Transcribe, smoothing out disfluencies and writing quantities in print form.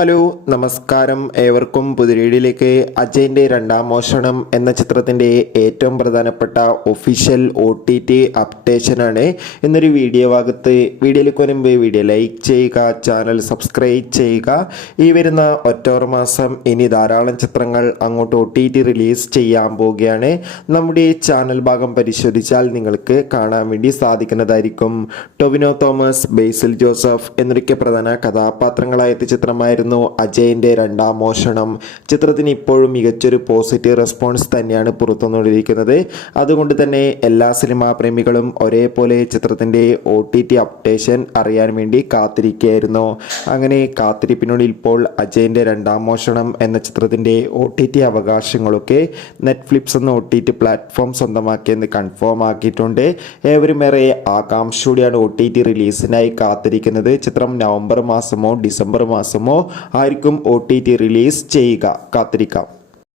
Hello നമസ്കാരം, ഏവർക്കും പുതിയ അജയൻ്റെ രണ്ടാം മോഷണം എന്ന ചിത്രത്തിൻ്റെ ഏറ്റവും പ്രധാനപ്പെട്ട ഒഫീഷ്യൽ OTT അപ്ഡേഷനാണ് എന്നൊരു വീഡിയോയിലേക്ക് വരുമ്പോൾ വീഡിയോ ലൈക്ക് ചെയ്യുക, ചാനൽ സബ്സ്ക്രൈബ് ചെയ്യുക. ഈ വരുന്ന ഒക്ടോബർ മാസം ഇനി ധാരാളം ചിത്രങ്ങൾ അങ്ങോട്ട് OTT റിലീസ് ചെയ്യാൻ പോവുകയാണ്. നമ്മുടെ ചാനൽ ഭാഗം പരിശോധിച്ചാൽ നിങ്ങൾക്ക് കാണാൻ വേണ്ടി സാധിക്കുന്നതായിരിക്കും. ടൊവിനോ തോമസ്, ബേസിൽ ജോസഫ് എന്നൊക്കെ പ്രധാന കഥാപാത്രങ്ങളായ ചിത്രമായിരുന്നു അജയൻ്റെ രണ്ടാം മോഷണം. ചിത്രത്തിന് ഇപ്പോഴും മികച്ചൊരു പോസിറ്റീവ് റെസ്പോൺസ് തന്നെയാണ് പുറത്തുവന്നുകൊണ്ടിരിക്കുന്നത്. അതുകൊണ്ട് തന്നെ എല്ലാ സിനിമാ പ്രേമികളും ഒരേപോലെ ചിത്രത്തിൻ്റെ OTT അപ്ഡേഷൻ അറിയാൻ വേണ്ടി കാത്തിരിക്കുകയായിരുന്നു. അങ്ങനെ കാത്തിരിപ്പിനുള്ളിൽ ഇപ്പോൾ അജയൻ്റെ രണ്ടാം മോഷണം എന്ന ചിത്രത്തിൻ്റെ OTT അവകാശങ്ങളൊക്കെ നെറ്റ്ഫ്ലിക്സ് എന്ന OTT പ്ലാറ്റ്ഫോം സ്വന്തമാക്കിയെന്ന് കൺഫേം ആക്കിയിട്ടുണ്ട്. ഏവരും ഏറെ ആകാംക്ഷയോടെയാണ് OTT റിലീസിനായി കാത്തിരിക്കുന്നത്. ചിത്രം നവംബർ മാസമോ ഡിസംബർ മാസമോ ആയിരിക്കും OTT റിലീസ് ചെയ്യുക. കാത്തിരിക്കാം.